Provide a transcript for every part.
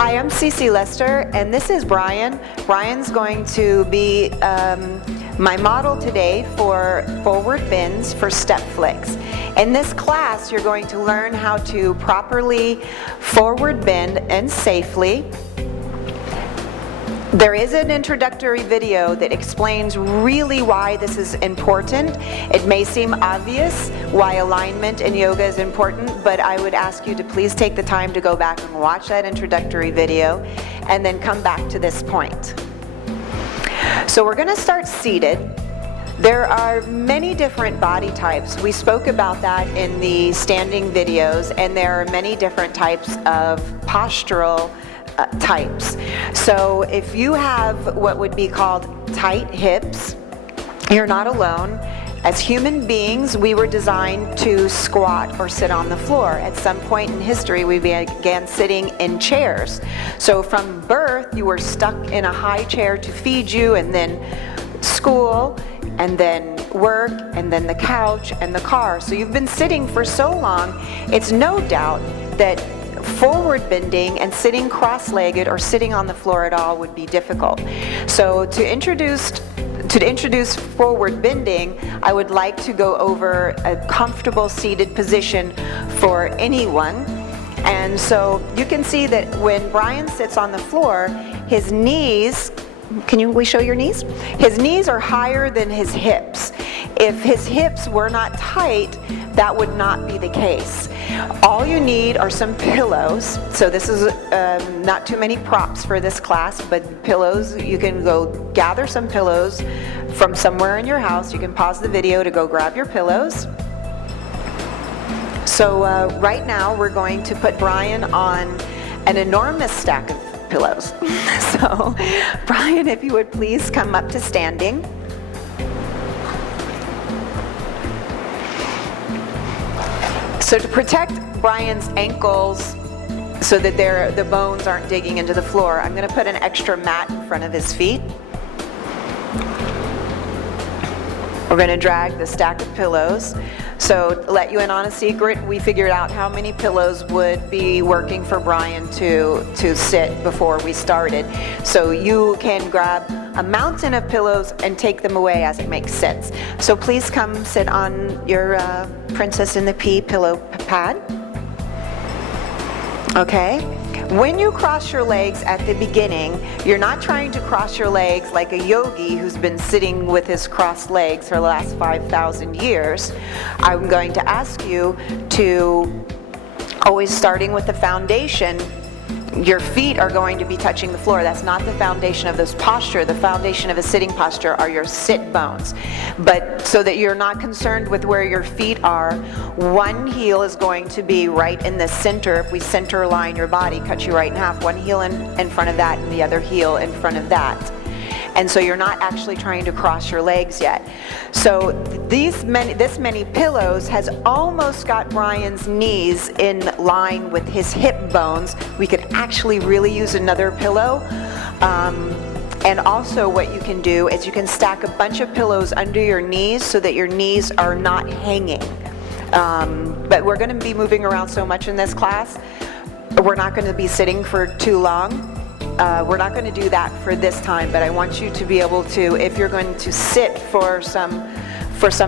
Hi, I'm Cece Lester, and this is Brian. Brian's going to be my model today for forward bends for StepFlix. In this class, you're going to learn how to properly forward bend and safely. There is an introductory video that explains really why this is important. It may seem obvious why alignment in yoga is important, but I would ask you to please take the time to go back and watch that introductory video and then come back to this point. So we're going to start seated. There are many different body types. We spoke about that in the standing videos, and there are many different types of postural types. So if you have what would be called tight hips, you're not alone. As human beings, we were designed to squat or sit on the floor. At some point in history, we began sitting in chairs. So from birth, you were stuck in a high chair to feed you, and then school, and then work, and then the couch and the car. So you've been sitting for so long, it's no doubt that forward bending and sitting cross-legged or sitting on the floor at all would be difficult. So to introduce forward bending, I would like to go over a comfortable seated position for anyone. And so you can see that when Brian sits on the floor, his knees, we show your knees? His knees are higher than his hips. If his hips were not tight, that would not be the case. All you need are some pillows. So this is not too many props for this class, but pillows. You can go gather some pillows from somewhere in your house. You can pause the video to go grab your pillows. So right now we're going to put Brian on an enormous stack of pillows. So Brian, if you would please come up to standing. So to protect Brian's ankles so that the bones aren't digging into the floor, I'm going to put an extra mat in front of his feet. We're going to drag the stack of pillows. So to let you in on a secret, we figured out how many pillows would be working for Brian to sit before we started. So you can grab a mountain of pillows and take them away as it makes sense. So please come sit on your Princess in the Pea pillow pad. Okay. When you cross your legs at the beginning, you're not trying to cross your legs like a yogi who's been sitting with his crossed legs for the last 5,000 years. I'm going to ask you to, always starting with the foundation, your feet are going to be touching the floor. That's not the foundation of this posture. The foundation of a sitting posture are your sit bones. But so that you're not concerned with where your feet are, one heel is going to be right in the center. If we center line your body, cut you right in half. One heel in front of that and the other heel in front of that. And so you're not actually trying to cross your legs yet. So this many pillows has almost got Brian's knees in line with his hip bones. We could actually really use another pillow. And also what you can do is you can stack a bunch of pillows under your knees so that your knees are not hanging. But we're going to be moving around so much in this class, we're not going to be sitting for too long. We're not going to do that for this time, but I want you to be able to, if you're going to sit for some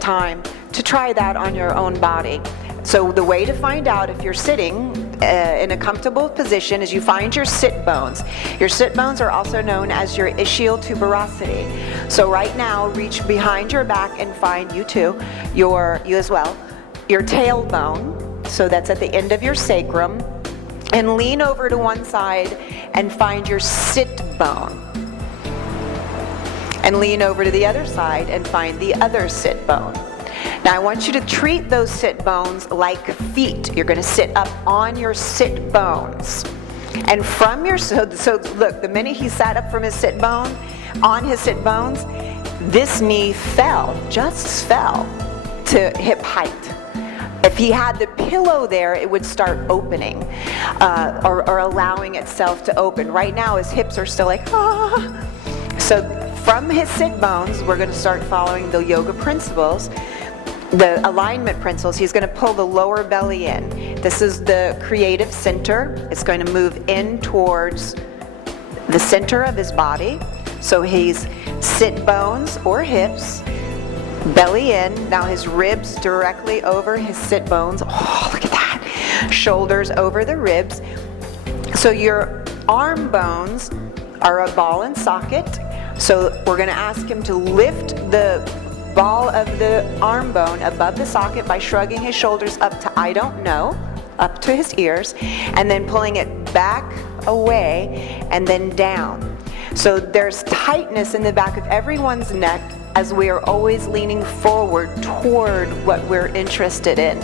time, to try that on your own body. So the way to find out if you're sitting in a comfortable position is you find your sit bones. Your sit bones are also known as your ischial tuberosity. So right now, reach behind your back and find, you as well, your tailbone. So that's at the end of your sacrum. And lean over to one side and find your sit bone. And lean over to the other side and find the other sit bone. Now I want you to treat those sit bones like feet. You're going to sit up on your sit bones. And from your, so look, the minute he sat up from his sit bone, on his sit bones, this knee just fell to hip height. If he had the pillow there, it would start opening or allowing itself to open. Right now, his hips are still like, ah. So from his sit bones, we're going to start following the yoga principles. the alignment principles, he's going to pull the lower belly in. This is the creative center. It's going to move in towards the center of his body. So he's sit bones or hips, belly in. Now his ribs directly over his sit bones. Oh, look at that. Shoulders over the ribs. So your arm bones are a ball and socket. So we're going to ask him to lift the ball of the arm bone above the socket by shrugging his shoulders up to I don't know, up to his ears, and then pulling it back away and then down. So there's tightness in the back of everyone's neck as we are always leaning forward toward what we're interested in.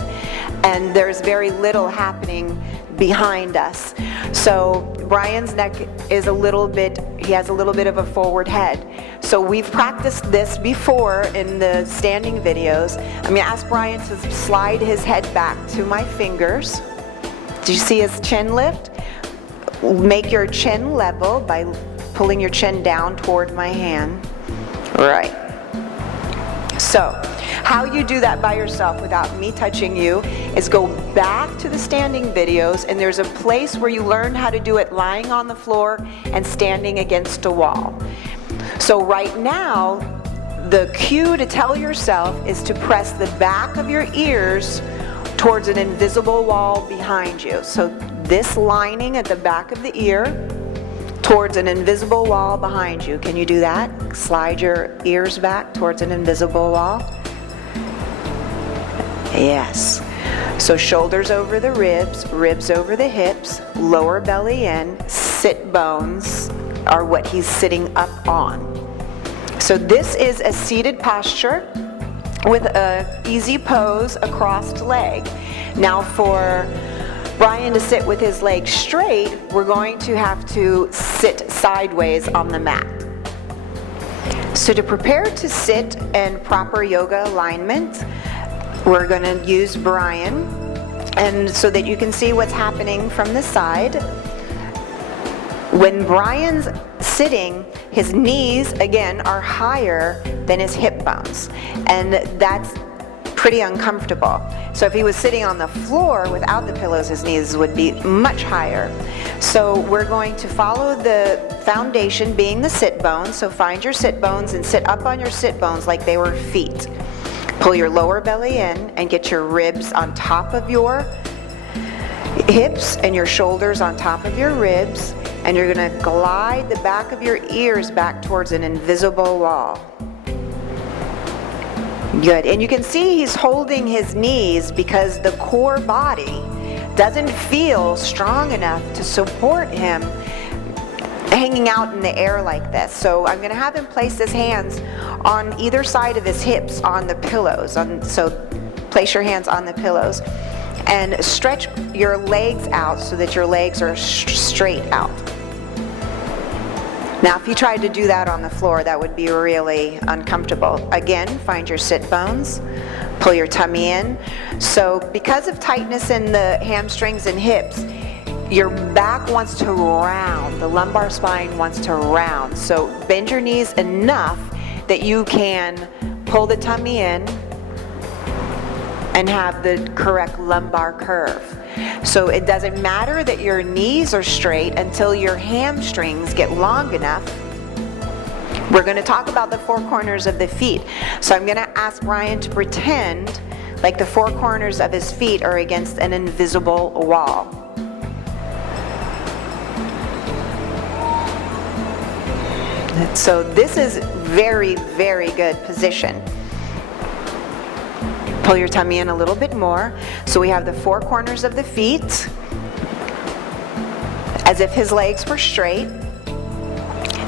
And there's very little happening behind us. So Brian's neck is he has a little bit of a forward head. So we've practiced this before in the standing videos. I'm going to ask Brian to slide his head back to my fingers. Do you see his chin lift? Make your chin level by pulling your chin down toward my hand. Right. So, how you do that by yourself without me touching you is go back to the standing videos, and there's a place where you learn how to do it lying on the floor and standing against a wall. So right now, the cue to tell yourself is to press the back of your ears towards an invisible wall behind you. So this lining at the back of the ear towards an invisible wall behind you. Can you do that? Slide your ears back towards an invisible wall. Yes. So shoulders over the ribs, ribs over the hips, lower belly in, sit bones are what he's sitting up on. So this is a seated posture with an easy pose, a crossed leg. Now for Brian to sit with his legs straight, we're going to have to sit sideways on the mat. So to prepare to sit in proper yoga alignment, we're going to use Brian, and so that you can see what's happening from the side. When Brian's sitting, his knees, again, are higher than his hip bones, and that's pretty uncomfortable. So if he was sitting on the floor without the pillows, his knees would be much higher. So we're going to follow the foundation being the sit bones. So find your sit bones and sit up on your sit bones like they were feet. Pull your lower belly in and get your ribs on top of your hips and your shoulders on top of your ribs, and you're going to glide the back of your ears back towards an invisible wall. Good. And you can see he's holding his knees because the core body doesn't feel strong enough to support him hanging out in the air like this. So I'm going to have him place his hands on either side of his hips on the pillows. So place your hands on the pillows and stretch your legs out so that your legs are straight out. Now, if you tried to do that on the floor, that would be really uncomfortable. Again, find your sit bones, pull your tummy in. So because of tightness in the hamstrings and hips, your back wants to round, the lumbar spine wants to round. So bend your knees enough that you can pull the tummy in and have the correct lumbar curve. So it doesn't matter that your knees are straight until your hamstrings get long enough. We're going to talk about the four corners of the feet. So I'm going to ask Brian to pretend like the four corners of his feet are against an invisible wall. So this is very, very good position. Pull your tummy in a little bit more. So we have the four corners of the feet as if his legs were straight.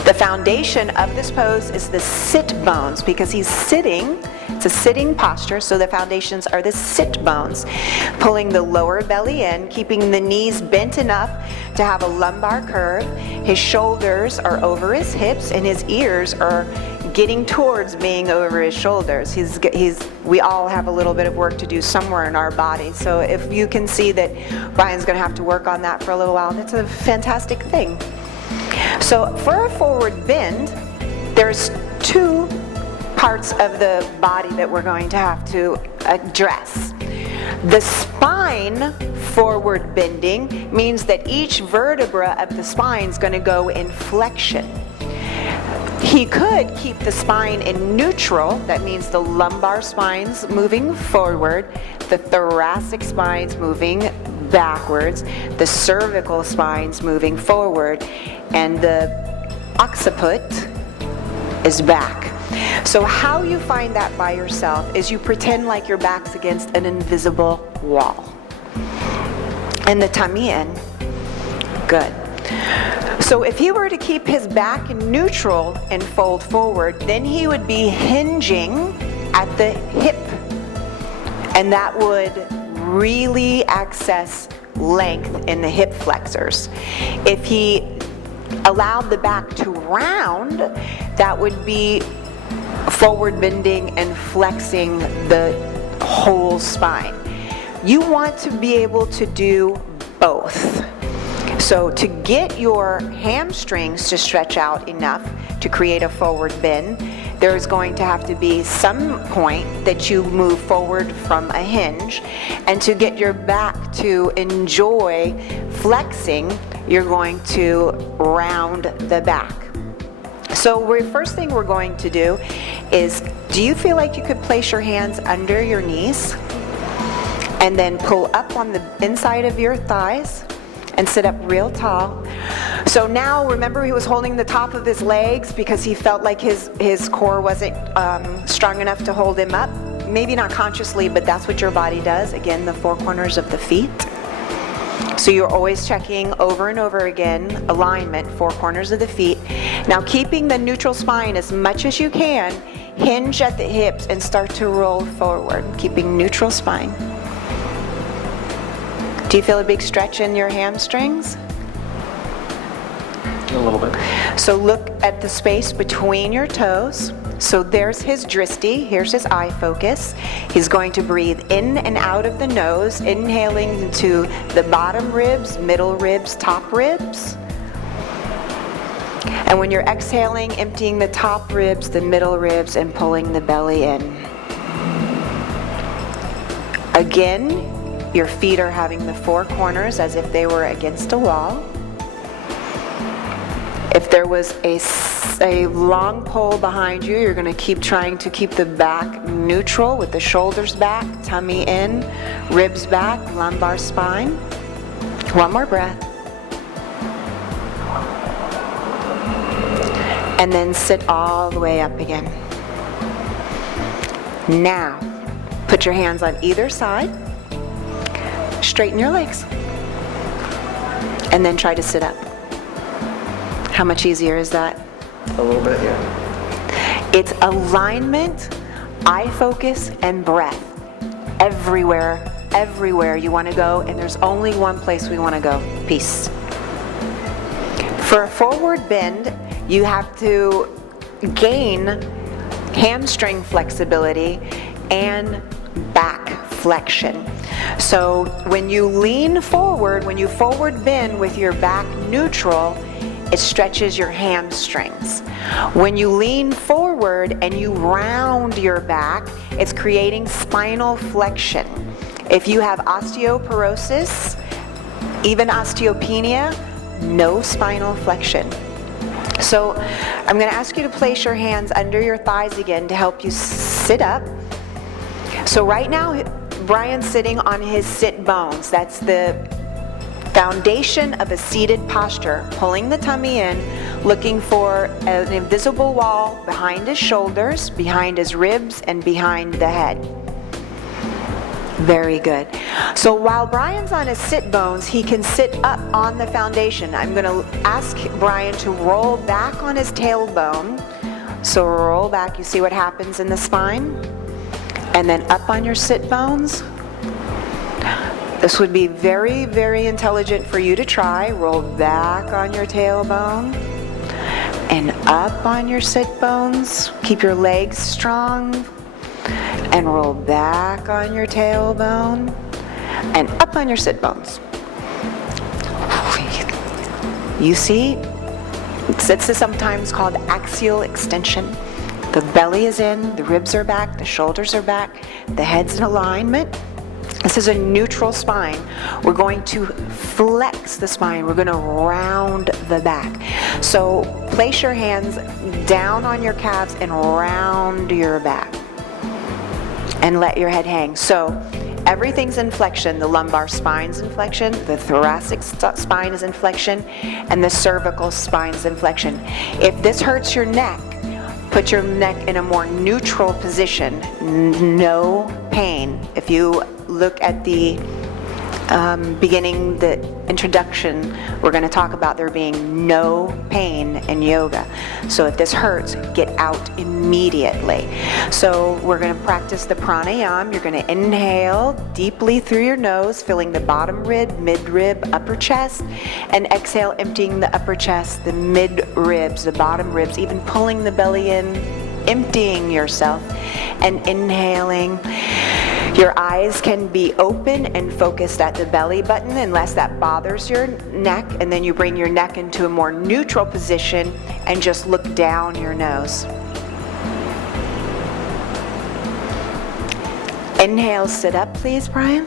The foundation of this pose is the sit bones because he's sitting. It's a sitting posture, so the foundations are the sit bones. Pulling the lower belly in, keeping the knees bent enough to have a lumbar curve. His shoulders are over his hips and his ears are getting towards being over his shoulders. We all have a little bit of work to do somewhere in our body. So if you can see that Brian's going to have to work on that for a little while, that's a fantastic thing. So for a forward bend, there's two parts of the body that we're going to have to address. The spine forward bending means that each vertebra of the spine is going to go in flexion. He could keep the spine in neutral. That means the lumbar spine's moving forward, the thoracic spine's moving backwards, the cervical spine's moving forward, and the occiput is back. So how you find that by yourself is you pretend like your back's against an invisible wall. And the tummy in. Good. So if he were to keep his back neutral and fold forward, then he would be hinging at the hip. And that would really access length in the hip flexors. If he allowed the back to round, that would be forward bending and flexing the whole spine. You want to be able to do both. So to get your hamstrings to stretch out enough to create a forward bend, there's going to have to be some point that you move forward from a hinge. And to get your back to enjoy flexing, you're going to round the back. So the first thing we're going to do is, do you feel like you could place your hands under your knees and then pull up on the inside of your thighs and sit up real tall? So now remember, he was holding the top of his legs because he felt like his core wasn't strong enough to hold him up. Maybe not consciously, but that's what your body does. Again, the four corners of the feet. So you're always checking over and over again, alignment, four corners of the feet. Now keeping the neutral spine as much as you can, hinge at the hips and start to roll forward, keeping neutral spine. Do you feel a big stretch in your hamstrings? A little bit. So look at the space between your toes. So there's his drishti, here's his eye focus. He's going to breathe in and out of the nose, inhaling into the bottom ribs, middle ribs, top ribs. And when you're exhaling, emptying the top ribs, the middle ribs, and pulling the belly in. Again, your feet are having the four corners as if they were against a wall. If there was a long pole behind you, you're going to keep trying to keep the back neutral with the shoulders back, tummy in, ribs back, lumbar spine. One more breath. And then sit all the way up again. Now, put your hands on either side. Straighten your legs. And then try to sit up. How much easier is that? A little bit, yeah. It's alignment, eye focus, and breath. Everywhere you want to go, and there's only one place we want to go. Peace. For a forward bend, you have to gain hamstring flexibility and back flexion. So when you lean forward, when you forward bend with your back neutral, it stretches your hamstrings. When you lean forward and you round your back, it's creating spinal flexion. If you have osteoporosis, even osteopenia, no spinal flexion. So I'm going to ask you to place your hands under your thighs again to help you sit up. So right now, Brian's sitting on his sit bones. That's the foundation of a seated posture, pulling the tummy in, looking for an invisible wall behind his shoulders, behind his ribs, and behind the head. Very good. So while Brian's on his sit bones, he can sit up on the foundation. I'm going to ask Brian to roll back on his tailbone. So roll back, you see what happens in the spine? And then up on your sit bones. This would be very, very intelligent for you to try. Roll back on your tailbone and up on your sit bones. Keep your legs strong and roll back on your tailbone and up on your sit bones. You see, this is sometimes called axial extension. The belly is in, the ribs are back, the shoulders are back, the head's in alignment. This is a neutral spine. We're going to flex the spine. We're going to round the back. So place your hands down on your calves and round your back. And let your head hang. So everything's in flexion. The lumbar spine's in flexion, the thoracic spine is in flexion, and the cervical spine's in flexion. If this hurts your neck, put your neck in a more neutral position. No pain. If you look at the beginning, the introduction, we're going to talk about there being no pain in yoga. So if this hurts, get out immediately. So we're going to practice the pranayama. You're going to inhale deeply through your nose, filling the bottom rib, mid-rib, upper chest, and exhale, emptying the upper chest, the mid-ribs, the bottom ribs, even pulling the belly in, emptying yourself, and inhaling. Your eyes can be open and focused at the belly button unless that bothers your neck, and then you bring your neck into a more neutral position and just look down your nose. Inhale, sit up please, Brian.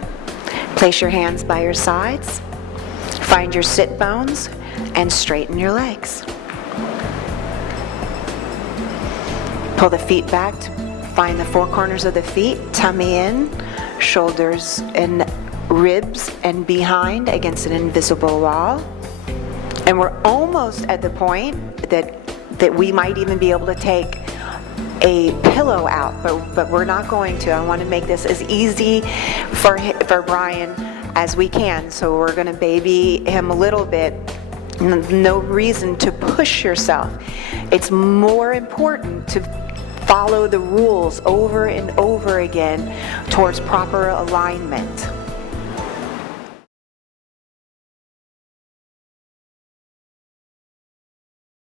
Place your hands by your sides. Find your sit bones and straighten your legs. Pull the feet back to find the four corners of the feet, tummy in, shoulders and ribs and behind against an invisible wall. And we're almost at the point that we might even be able to take a pillow out, but we're not going to. I want to make this as easy for Brian as we can. So we're going to baby him a little bit. No reason to push yourself. It's more important to follow the rules over and over again towards proper alignment.